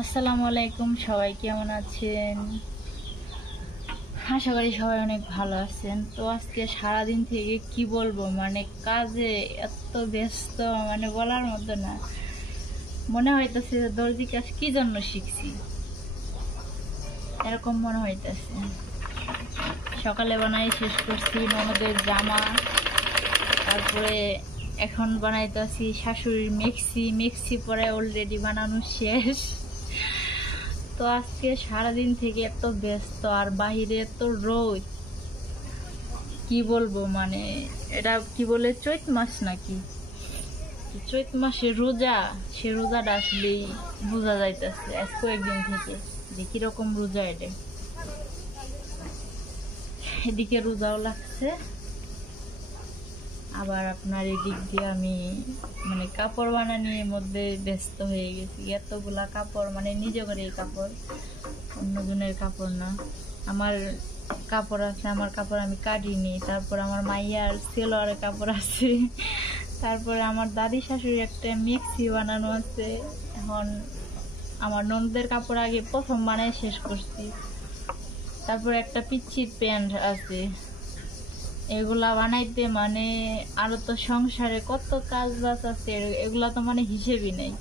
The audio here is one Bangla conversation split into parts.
আসসালামু আলাইকুম, সবাই কেমন আছেন? আশা করি সবাই অনেক ভালো আছেন। তো আজকে সারাদিন থেকে কি বলবো, কাজে এত ব্যস্ত, বলার মতো না। মনে হইতেছে যে দর্জি কাজ কি জন্য শিখছি, এরকম মনে হইতেছে। সকালে বানাই শেষ করছি ননদের জামা, তারপরে এখন বানাইতেছি শাশুড়ির মেক্সি পরে অলরেডি বানানো শেষ। তো আজকে সারাদিন থেকে এত ব্যস্ত, আর বাহিরে এত রোদ, কি বলবো। এটা কি বলে, চৈত মাস নাকি, চৈত মাসে রোজা, সে রোজাটা আসলেই বোঝা যাইতেছে আজ কয়েকদিন থেকে যে কিরকম রোজা। এদিকে রোজাও লাগছে, আবার আপনার এদিক দিয়ে আমি কাপড় বানানোর মধ্যে ব্যস্ত হয়ে গেছি। এতগুলা কাপড়, নিজে করে কাপড়, অন্যজনের কাপড় না। আমার কাপড় আছে, আমার কাপড় আমি কাটিনি। তারপর আমার মাইয়ার সেলোয়ারের কাপড় আছে, তারপরে আমার দাদি শাশুড়ি একটা মিক্সি বানানো আছে। এখন আমার ননদের কাপড় আগে প্রথম বানায় শেষ করছি। তারপর একটা পিচ্ছির প্যান্ট আছে, এগুলা বানাইতে আরো তো সংসারে কত কাজ বাজ আছে, এগুলা তো হিসেবই নেই।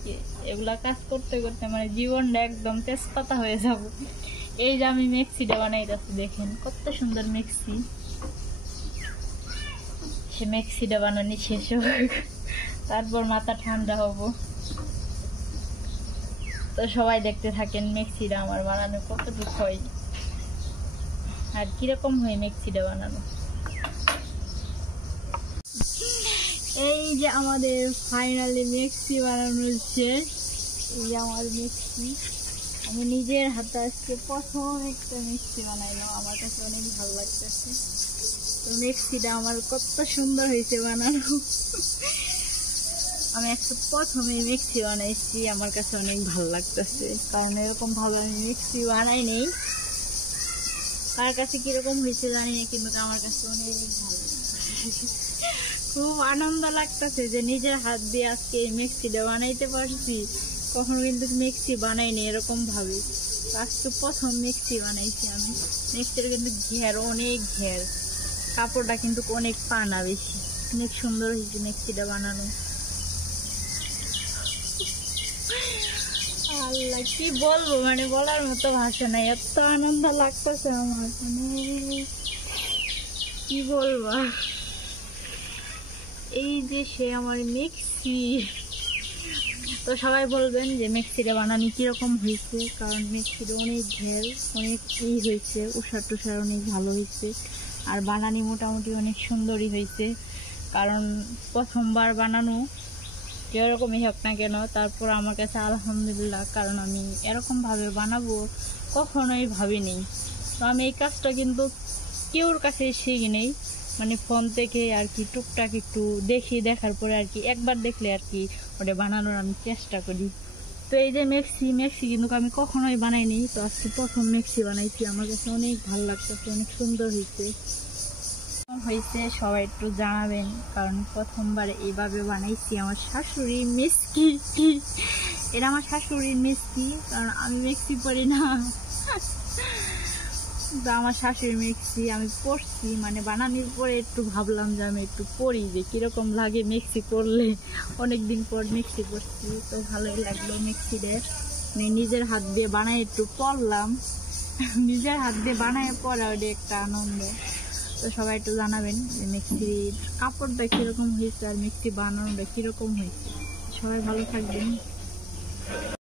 এগুলা কাজ করতে করতে জীবনটা একদম তেজপাতা হয়ে যাব। এই যে আমি মেক্সিটা বানাইতেছি, দেখেন কত সুন্দর মেক্সি। সে মেক্সিটা বানানি শেষ হোক, তারপর মাথা ঠান্ডা হব। তো সবাই দেখতে থাকেন মেক্সিটা আমার বানানো কতটুকু হয় আর কিরকম হয় মেক্সিটা বানানো। এই যে আমাদের ফাইনালি মেক্সি বানানো শেষ। এই যে আমার মেক্সি, আমি নিজের হাতে আজকে প্রথম একটা মিক্সি বানাইলাম, আমার কাছে অনেক ভালো লাগতেছে। তো মিক্সিটা আমার কত সুন্দর হয়েছে বানানো। আমি আজকে প্রথমে মিক্সি বানাইছি, আমার কাছে অনেক ভালো লাগতেছে, কারণ এরকম ভালো আমি মিক্সি বানাই নেই। কার কাছে কিরকম হয়েছে জানি না, কিন্তু আমার কাছে অনেক ভালো লাগছে। খুব আনন্দ লাগতেছে যে নিজের হাত দিয়ে আজকে এই মিক্সিটা বানাইতে পারছি। কখনো কিন্তু মিক্সি বানাইনি এরকম ভাবে, আজকে প্রথম মিক্সি বানাইছি আমি। মিক্সির কিন্তু অনেক ঘের, কাপড়টা কিন্তু অনেক পানা বেশি। অনেক সুন্দর হয়েছে মিক্সিটা বানানো। আল্লাহ কি বলবো, বলার মতো ভাষা নাই, এত আনন্দ লাগতেছে আমার, কি বলবো। এই যে সে আমার মিক্সি। তো সবাই বলবেন যে মিক্সিটা বানানো কিরকম হয়েছে, কারণ মিক্সিটা অনেক ঘের, অনেক হয়েছে, উষার টুষার অনেক ভালো হয়েছে। আর বানানি মোটামুটি অনেক সুন্দরই হয়েছে, কারণ প্রথমবার বানানো যেরকমই হোক না কেন, তারপর আমার কাছে আলহামদুলিল্লাহ। কারণ আমি এরকমভাবে বানাবো কখনোই ভাবিনি। তো আমি এই কাজটা কিন্তু কেউর কাছে শিখি নেই, ফোন থেকে আর কি টুকটাক একটু দেখার পরে আর কি একবার দেখলে আর কি ওটা বানানোর আমি চেষ্টা করি। তো এই যে মেক্সি কিন্তু আমি কখনোই বানাইনি, তো আজকে প্রথম মেক্সি বানাইছি। আমার কাছে অনেক ভালো লাগতেছে, অনেক সুন্দর হয়েছে। সবাই একটু জানাবেন, কারণ প্রথমবার এইভাবে বানাইছি। আমার শাশুড়ির মিষ্টি, এটা আমার শাশুড়ির মিষ্টি, কারণ আমি মিক্সি পড়ি না। তো আমার শাশুড়ির মিক্সি আমি পড়ছি, বানানোর পরে একটু ভাবলাম যে আমি একটু পড়ি যে কিরকম লাগে মিক্সি করলে। অনেকদিন পর মিক্সি করছি, তো ভালোই লাগলো মিক্সিতে। নিজের হাত দিয়ে বানাই একটু পড়লাম, নিজের হাত দিয়ে বানায় পড়া ওটা একটা আনন্দ। তো সবাই একটু জানাবেন যে মিক্সির কাপড়টা কিরকম হয়েছে আর মিক্সি বানানোটা কিরকম হয়েছে। সবাই ভালো থাকবেন।